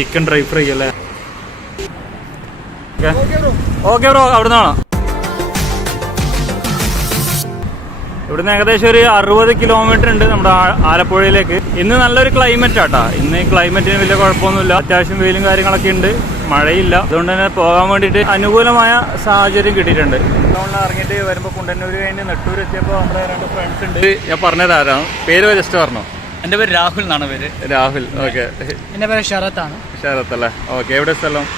Chicken dry fry അല്ലേ? Okay bro, അവിടെ നിന്നാണോ? ഇവിടുന്ന് ഏകദേശം ഒരു 60 കിലോമീറ്റർ ഉണ്ട് നമ്മുടെ ആലപ്പുഴയിലേക്ക്. ഇന്ന് നല്ലൊരു ക്ലൈമറ്റ് ആട്ടാ. ഇന്ന് ഈ ക്ലൈമറ്റിന് വലിയ കുഴപ്പമൊന്നുമില്ല. അത്യാവശ്യം വെയിലും കാര്യങ്ങളൊക്കെ ഉണ്ട്, മഴയില്ല. അതുകൊണ്ട് തന്നെ പോകാൻ വേണ്ടിയിട്ട് അനുകൂലമായ സാഹചര്യം കിട്ടിയിട്ടുണ്ട്. ടൗണിൽ ഇറങ്ങിയിട്ട് വരുമ്പോൾ കുണ്ടന്നൂർ കഴിഞ്ഞ് നെട്ടൂർ എത്തിയപ്പോൾ നമ്മുടെ 2 ഫ്രണ്ട്സ് ഉണ്ട്. ഞാൻ പറഞ്ഞതാരാണ് പേര് ജസ്റ്റ് പറഞ്ഞോ? എൻ്റെ പേര് രാഹുൽ എന്നാണ് പേര്. രാഹുൽ. ഓക്കെ. എൻ്റെ പേര് ശരത്താണ്. ശരത്ത് അല്ലേ? ഓക്കെ. എവിടെ സ്ഥലം?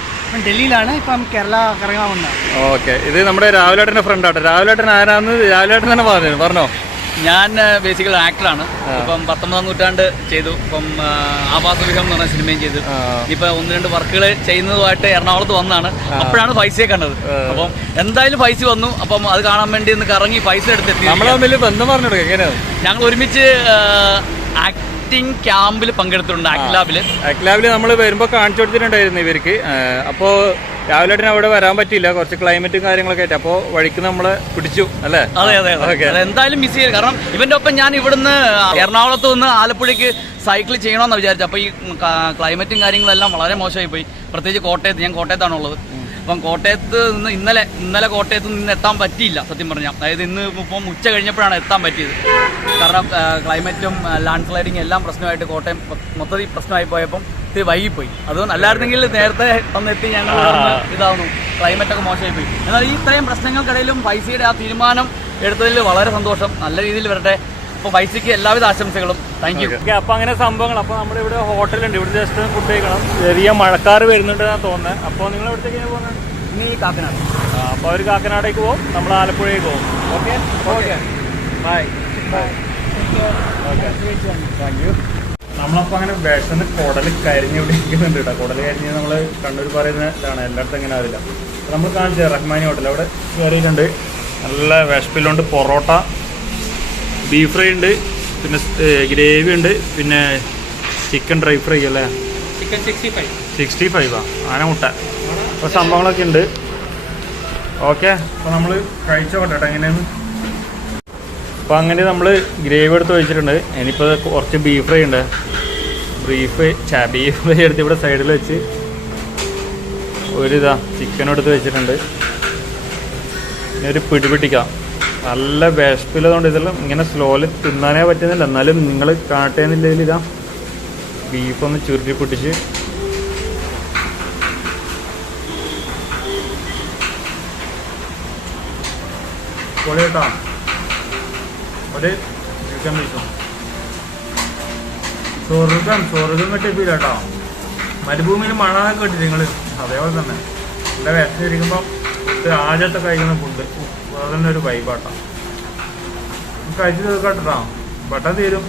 ഡൽഹിയിലാണ്. ഇപ്പം കേരള കറങ്ങാൻ വന്നത്. ഓക്കെ. ഇത് നമ്മുടെ രാഹുലേട്ടൻ്റെ ഫ്രണ്ടാട്ടോ. രാഹുലേട്ടൻ ആരാന്ന് രാഹുലേട്ടൻ തന്നെ പറഞ്ഞോ? ഞാൻ ബേസിക്കലി ആക്ടറാണ്. ഇപ്പം 19-ാം നൂറ്റാണ്ട് ചെയ്തു. ഇപ്പം ആവാസവിഹം എന്ന് പറഞ്ഞ സിനിമയും ചെയ്തു. ഇപ്പൊ 1-2 വർക്കുകൾ ചെയ്യുന്നതുമായിട്ട് എറണാകുളത്ത് വന്നാണ്. അപ്പോഴാണ് പൈസയെ കണ്ടത്. അപ്പം എന്തായാലും പൈസ വന്നു. അപ്പം അത് കാണാൻ വേണ്ടി ഒന്ന് കറങ്ങി പൈസ എടുത്തെത്തി. ഞങ്ങൾ ഒരുമിച്ച് ആക്ടിങ് ക്യാമ്പിൽ പങ്കെടുത്തിട്ടുണ്ട്. ആക്ട് ലാബിൽ നമ്മൾ വരുമ്പോൾ കാണിച്ചു കൊടുത്തിട്ടുണ്ടായിരുന്നു ഇവർക്ക്. അപ്പോൾ രാവിലെ അവിടെ വരാൻ പറ്റിയില്ല, കുറച്ച് ക്ലൈമറ്റും കാര്യങ്ങളൊക്കെ ആയിട്ട്. അപ്പോൾ വഴിക്ക് നമ്മളെ പിടിച്ചു അല്ലേ? അതെ. എന്തായാലും മിസ് ചെയ്തു. കാരണം ഇവന്റെ ഒപ്പം ഞാൻ ഇവിടുന്ന് എറണാകുളത്ത് നിന്ന് ആലപ്പുഴയ്ക്ക് സൈക്കിൾ ചെയ്യണമെന്ന് വിചാരിച്ചു. അപ്പോൾ ഈ ക്ലൈമറ്റും കാര്യങ്ങളെല്ലാം വളരെ മോശമായി പോയി. പ്രത്യേകിച്ച് കോട്ടയത്ത്. ഞാൻ കോട്ടയത്താണുള്ളത്. അപ്പം കോട്ടയത്ത് നിന്ന് ഇന്നലെ കോട്ടയത്ത് നിന്ന് എത്താൻ പറ്റിയില്ല സത്യം പറഞ്ഞാൽ. അതായത് ഇന്ന് ഇപ്പം ഉച്ച കഴിഞ്ഞപ്പോഴാണ് എത്താൻ പറ്റിയത്. കാരണം ക്ലൈമറ്റും ലാൻഡ് സ്ലൈഡിങ് എല്ലാം പ്രശ്നമായിട്ട് കോട്ടയം മൊത്തത്തിൽ പ്രശ്നമായി പോയപ്പം ഇത്തിരി വൈകിപ്പോയി. അതുകൊണ്ട് അല്ലായിരുന്നെങ്കിൽ നേരത്തെ വന്നെത്തി ഞങ്ങൾ ഇതാവുന്നു. ക്ലൈമറ്റൊക്കെ മോശമായി പോയി. എന്നാൽ ഈ ഇത്രയും പ്രശ്നങ്ങൾക്കിടയിലും പൈസയുടെ ആ തീരുമാനം എടുത്തതിൽ വളരെ സന്തോഷം. നല്ല രീതിയിൽ വരട്ടെ. അപ്പോൾ പൈസയ്ക്ക് എല്ലാവിധ ആശംസകളും. Thank you. അപ്പോൾ അങ്ങനെ സംഭവങ്ങൾ. അപ്പോൾ നമ്മുടെ ഇവിടെ ഹോട്ടലുണ്ട്. ഇവിടെ ജസ്റ്റ് ഫുഡ് കഴിക്കണം. ചെറിയ മഴക്കാർ വരുന്നുണ്ടെന്നാണ് തോന്നുന്നത്. അപ്പോൾ നിങ്ങൾ എവിടത്തേക്കാണ് പോകുന്നത്? ഇനി കാക്കനാട്. അപ്പോൾ അവർ കാക്കനാടേക്ക് പോകും, നമ്മൾ ആലപ്പുഴയ്ക്ക് പോകും. Okay. Bye. Okay, thank you. നമ്മളപ്പോൾ അങ്ങനെ വിഷന്ന് കുടൽ കരിഞ്ഞ് ഇവിടെ ഇരിക്കുന്നുണ്ട് കേട്ടോ. കുടൽ കരിഞ്ഞ് നമ്മൾ കണ്ണൂർ പറയുന്ന ഇതാണ്. എല്ലായിടത്തും അങ്ങനെ അറിയില്ല. അപ്പോൾ നമ്മൾ കാണിച്ചത് റഹ്മാനി ഹോട്ടൽ. അവിടെ കയറിയിട്ടുണ്ട്. നല്ല വിശപ്പിലുണ്ട്. പൊറോട്ട, ബീഫ് ഫ്രൈ ഉണ്ട്, പിന്നെ ഗ്രേവി ഉണ്ട്, പിന്നെ ചിക്കൻ ഡ്രൈ ഫ്രൈ അല്ലേ? ചിക്കൻ 65 ആനമുട്ട. അപ്പോൾ സംഭവങ്ങളൊക്കെ ഉണ്ട്. ഓക്കെ. അപ്പോൾ നമ്മൾ കഴിച്ചോട്ടെ കേട്ടോ എങ്ങനെയാണ്. അപ്പോൾ അങ്ങനെ നമ്മൾ ഗ്രേവി എടുത്ത് വെച്ചിട്ടുണ്ട്. ഇനിയിപ്പോൾ കുറച്ച് ബീഫ് ഫ്രൈ ഉണ്ട്. ബീഫ് ഫ്രൈ എടുത്ത് ഇവിടെ സൈഡിൽ വെച്ച് ചിക്കൻ എടുത്ത് വെച്ചിട്ടുണ്ട്. ഇനി ഒരു പിടിപിടിക്കാം. നല്ല വിശപ്പില്ലതുകൊണ്ട് ഇതെല്ലാം ഇങ്ങനെ സ്ലോലി തിന്നാനേ പറ്റുന്നില്ല. എന്നാലും നിങ്ങൾ കാട്ടേന്നില്ലെങ്കിൽ ബീഫൊന്ന് ചുരുട്ടി പൊട്ടിച്ച് പൊളി കേട്ടോ. ഒരു ചിക്കൻ പീസും സ്വർഗം കെട്ടിപ്പില്ല കേട്ടോ. മരുഭൂമിയിൽ മണമൊക്കെ കെട്ടിട്ട് നിങ്ങൾ അതേപോലെ തന്നെ നല്ല വിശന്നിരിക്കുമ്പോൾ ആദ്യത്തെ കഴിക്കുന്ന ഫുഡ് അതന്നെ ഒരു വൈബാട്ടോ. കഴിച്ച് തീർക്കാട്ടോ. പെട്ടെന്ന് തീരും.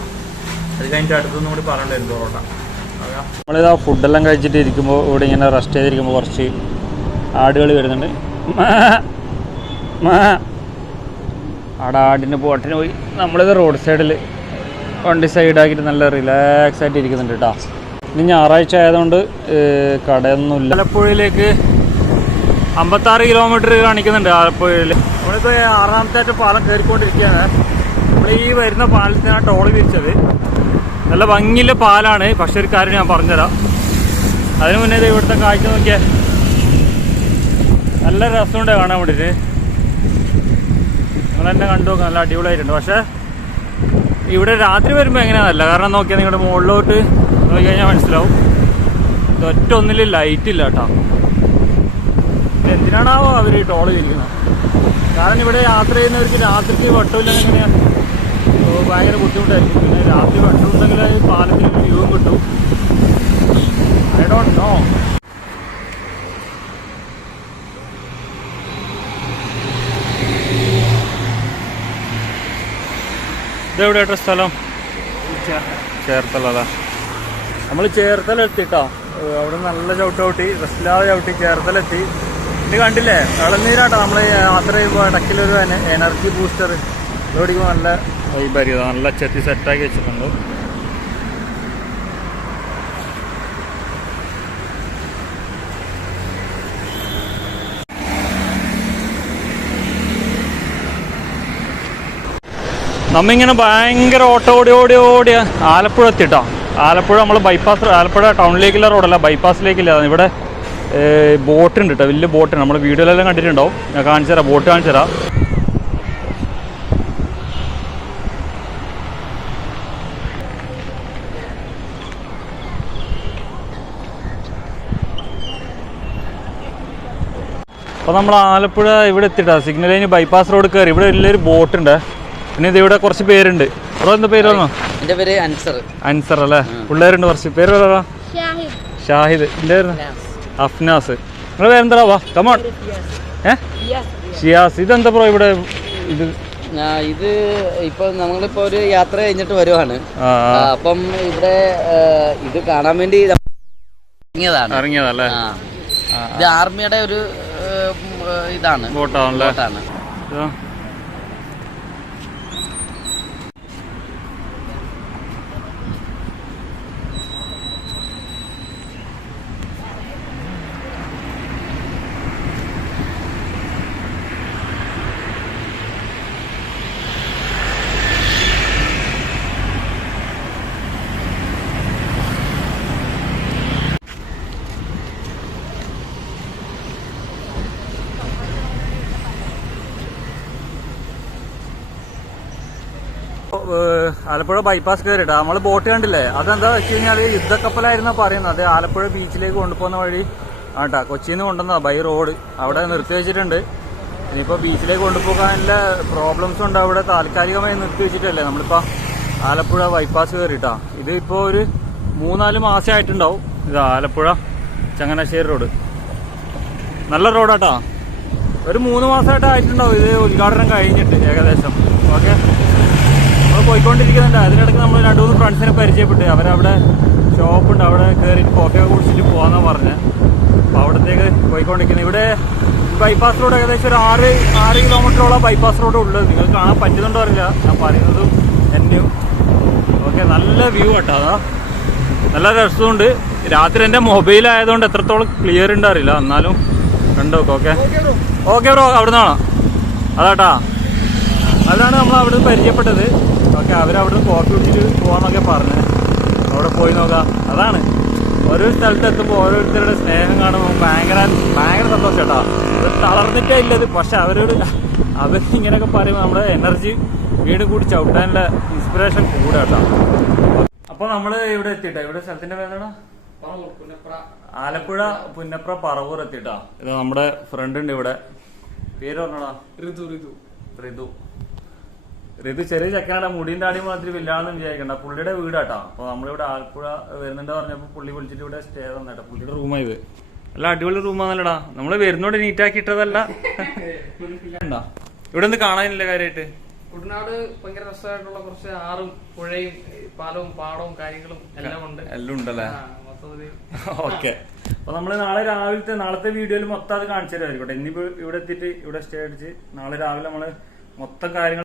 അത് കഴിഞ്ഞിട്ട് അടുത്തൊന്നും കൂടി പറയണ്ടായിരുന്നു പൊറോട്ട. നമ്മളിതാ ഫുഡെല്ലാം കഴിച്ചിട്ട് ഇരിക്കുമ്പോൾ ഇവിടെ ഇങ്ങനെ റെസ്റ്റ് ചെയ്തിരിക്കുമ്പോൾ കുറച്ച് ആടുകൾ വരുന്നുണ്ട്. അവിടെ ആടിന് പോട്ടിന് പോയി. നമ്മളിത് റോഡ് സൈഡിൽ വണ്ടി സൈഡാക്കിയിട്ട് നല്ല റിലാക്സ് ആയിട്ട് ഇരിക്കുന്നുണ്ട് കേട്ടോ. ഇനി ഞായറാഴ്ച ആയതുകൊണ്ട് കടയൊന്നുമില്ല. ആലപ്പുഴയിലേക്ക് 56 കിലോമീറ്റർ കാണിക്കുന്നുണ്ട്. ആലപ്പുഴയിൽ നമ്മളിപ്പോൾ 6ാമത്തെ പാലം കയറിക്കൊണ്ടിരിക്കുകയാണ്. നമ്മൾ ഈ വരുന്ന പാലത്തിനാണ് ടോൾ വിരിച്ചത്. നല്ല ഭംഗിയുള്ള പാലാണ്. പക്ഷെ ഒരു കാര്യം ഞാൻ പറഞ്ഞുതരാം. അതിന് മുന്നേ ഇവിടുത്തെ കാഴ്ച നോക്കിയാൽ നല്ല രസമുണ്ട് കാണാൻ വേണ്ടിയിട്ട്. നിങ്ങളെന്നെ കണ്ടു നോക്കാം. നല്ല അടിപൊളിയായിട്ടുണ്ട്. പക്ഷേ ഇവിടെ രാത്രി വരുമ്പോൾ എങ്ങനെയാണെന്നല്ല. കാരണം നോക്കിയാൽ നിങ്ങളുടെ മുകളിലോട്ട് നോക്കിക്കഴിഞ്ഞാൽ മനസ്സിലാവും. ഒറ്റ ഒന്നിൽ ലൈറ്റില്ല കേട്ടോ. എന്തിനാണാവോ അവർ ടോൾ ചെയ്തിരിക്കുന്നത്? കാരണം ഇവിടെ യാത്ര ചെയ്യുന്നവർക്ക് രാത്രിക്ക് വെട്ടമില്ലെങ്കിൽ എങ്ങനെയാണ് ഭയങ്കര ബുദ്ധിമുട്ടായിരിക്കും. പിന്നെ രാത്രി വെട്ടമുണ്ടെങ്കിൽ പാലത്തിന് വ്യൂവും കിട്ടും. I don't know. ഇതെവിടെയായിട്ട് സ്ഥലം? ചേർത്തല. അതാ നമ്മൾ ചേർത്തല എത്തിട്ടോ. അവിടെ നല്ല ചവിട്ടി റെസ്റ്റില്ലാതെ ചവിട്ടി ചേർത്തലെത്തി. ഇത് കണ്ടില്ലേ, ഇളനീരാട്ടോ. നമ്മൾ യാത്ര ചെയ്യുമ്പോൾ ഇടയ്ക്കിലൊരു എനർജി ബൂസ്റ്റർ ഓടിക്കുമ്പോൾ നല്ല വൈബായിരിക്കും. നല്ല ചെത്തി സെറ്റാക്കി വെച്ചിട്ടുണ്ട്. നമ്മിങ്ങനെ ഭയങ്കര ഓടിയ ആലപ്പുഴ എത്തിട്ടോ. ആലപ്പുഴ നമ്മൾ ബൈപ്പാസ്, ആലപ്പുഴ ടൗണിലേക്കുള്ള റോഡല്ല, ബൈപ്പാസിലേക്കില്ല. ഇവിടെ ബോട്ട് ഉണ്ട് കേട്ടോ, വലിയ ബോട്ടുണ്ട്. നമ്മൾ വീഡിയോയിലെല്ലാം കണ്ടിട്ടുണ്ടാവും. ഞാൻ കാണിച്ചു തരാം, ബോട്ട് കാണിച്ചു തരാം. അപ്പോൾ നമ്മൾ ആലപ്പുഴ ഇവിടെ എത്തിയിട്ടാ, സിഗ്നൽ കഴിഞ്ഞ് ബൈപ്പാസ് റോഡ് കയറി. ഇവിടെ വലിയൊരു ബോട്ടുണ്ട്. പിന്നെ ഇത് ഇവിടെ കുറച്ച് പേരുണ്ട്. അവിടെ എന്താ പേര് പറഞ്ഞോ? എൻ്റെ പേര് അൻസർ. അൻസർ അല്ലേ? പിള്ളേരുണ്ട് കുറച്ച് പേര്. പറയാ ഷാഹിദ്. എൻ്റെ പേര് അഫ്നാസ്. നിങ്ങളുടെ പേരെന്താ? വാ കമോൺ. ഷിയാസ്. ഇതെന്താ ബ്രോ ഇവിടെ? ഇത് ഇപ്പൊ നമ്മളിപ്പോ ഒരു യാത്ര കഴിഞ്ഞിട്ട് വരുവാണ്. അപ്പം ഇവിടെ ഇത് കാണാൻ വേണ്ടി ഇറങ്ങിയതല്ലേ? ഇത് ആർമിയുടെ ഒരു ഇതാണ്, ബോട്ടാണ്. ആലപ്പുഴ ബൈപ്പാസ് കയറിയിട്ടാ. നമ്മൾ ബോട്ട് കണ്ടില്ലേ? അതെന്താ വെച്ച് കഴിഞ്ഞാൽ യുദ്ധക്കപ്പലായിരുന്നാ പറയുന്നത്. അത് ആലപ്പുഴ ബീച്ചിലേക്ക് കൊണ്ടുപോകുന്ന വഴി ആട്ടാ. കൊച്ചിയിൽ നിന്ന് കൊണ്ടുവന്ന ബൈ റോഡ് അവിടെ നിർത്തി വെച്ചിട്ടുണ്ട്. ഇനിയിപ്പോൾ ബീച്ചിലേക്ക് കൊണ്ടുപോകാനുള്ള പ്രോബ്ലംസ് ഉണ്ട്. അവിടെ താൽക്കാലികമായി നിർത്തി വെച്ചിട്ടല്ലേ നമ്മളിപ്പോൾ ആലപ്പുഴ ബൈപ്പാസ് കയറിയിട്ടാ. ഇത് ഇപ്പോൾ ഒരു 3-4 മാസമായിട്ടുണ്ടാവും. ഇത് ആലപ്പുഴ ചങ്ങനാശ്ശേരി റോഡ് നല്ല റോഡാട്ടാ. ഒരു 3 മാസമായിട്ട് ആയിട്ടുണ്ടാവും ഇത് ഉദ്ഘാടനം കഴിഞ്ഞിട്ട് ഏകദേശം. ഓക്കെ, നമ്മൾ പോയിക്കൊണ്ടിരിക്കുന്നുണ്ട്. അതിനിടയ്ക്ക് നമ്മൾ 2-3 ഫ്രണ്ട്സിനെ പരിചയപ്പെട്ട് അവരവിടെ ഷോപ്പുണ്ട്, അവിടെ കയറി കോഫിയൊക്കെ കുടിച്ചിട്ട് പോകാമെന്നാണ് പറഞ്ഞത്. അപ്പോൾ അവിടത്തേക്ക് പോയിക്കൊണ്ടിരിക്കുന്നത്. ഇവിടെ ബൈപ്പാസ് റോഡ് ഏകദേശം ഒരു 6 കിലോമീറ്ററോളം ബൈപ്പാസ് റോഡ് ഉള്ളത്. നിങ്ങൾ കാണാൻ പറ്റുന്നുണ്ടോ അറിയില്ല, ഞാൻ പറയുന്നതും എന്നെയും. ഓക്കെ, നല്ല വ്യൂ കേട്ടോ. അതാ നല്ല രസമുണ്ട്. രാത്രി എൻ്റെ മൊബൈലായതുകൊണ്ട് എത്രത്തോളം ക്ലിയർ ഉണ്ട് അറിയില്ല, എന്നാലും കണ്ടു നോക്കാം. ഓക്കെ ബ്രോ, അവിടെ നിന്നാണോ? അതാട്ടാ, അതാണ് നമ്മൾ അവിടെ പരിചയപ്പെട്ടത്. ഓക്കെ, അവരവിടെ നിന്ന് കോഫി കുടിച്ചിട്ട് പോകാമെന്നൊക്കെ പറഞ്ഞ് അവിടെ പോയി നോക്കാം. അതാണ് ഓരോ സ്ഥലത്ത് എത്തുമ്പോൾ ഓരോരുത്തരുടെ സ്നേഹം കാണുമ്പോൾ ഭയങ്കര സന്തോഷം കേട്ടോ. അത് തളർന്നിട്ടേ ഇല്ലത്, പക്ഷെ അവരിങ്ങനെയൊക്കെ പറയുമ്പോൾ നമ്മുടെ എനർജി വീണ്ടും കൂടി ചവിട്ടാനുള്ള ഇൻസ്പിറേഷൻ കൂടെ കേട്ടോ. അപ്പോൾ നമ്മൾ ഇവിടെ എത്തിയിട്ടാ. ഇവിടെ സ്ഥലത്തിന്റെ പേരാണ് ആലപ്പുഴ പുന്നപ്ര പറവൂർ എത്തിയിട്ടാ. ഇത് നമ്മുടെ ഫ്രണ്ട് ഉണ്ട് ഇവിടെ. പേര് പറഞ്ഞോടാ? ഋതു ചെറിയ ചെക്കനാണ്. മുടിയും താടിയും മാത്രം വല്ലാന്ന് വിചാരിക്കണ്ട. പുള്ളിയുടെ വീടാട്ടാ. അപ്പോൾ നമ്മളിവിടെ ആലപ്പുഴ വരുന്നുണ്ട് പറഞ്ഞപ്പോൾ പുള്ളി വിളിച്ചിട്ട് ഇവിടെ സ്റ്റേ തന്നേട്ടാ. പുള്ളിയുടെ റൂമായത് നല്ല അടിപൊളി റൂമാന്നല്ലടാ. നമ്മള് വരുന്നോണ്ട് നീറ്റാക്കി ഇട്ടതല്ല. ഇവിടെ എന്ത് കാണാനില്ല കാര്യമായിട്ട്? കുട്ടനാട് ഭയങ്കര രസമായിട്ടുള്ള കുറച്ച് ആറും പുഴയും പാലവും പാടവും കാര്യങ്ങളും എല്ലാം ഉണ്ട്. എല്ലാം ഉണ്ടല്ലേ? ഓക്കെ, അപ്പൊ നമ്മള് നാളത്തെ വീഡിയോയിൽ മൊത്തം അത് കാണിച്ചു തരുമായിരിക്കട്ടെ. ഇന്നിപ്പോ ഇവിടെ എത്തിയിട്ട് ഇവിടെ സ്റ്റേ അടിച്ച് നാളെ രാവിലെ നമ്മള് മൊത്തം കാര്യങ്ങൾ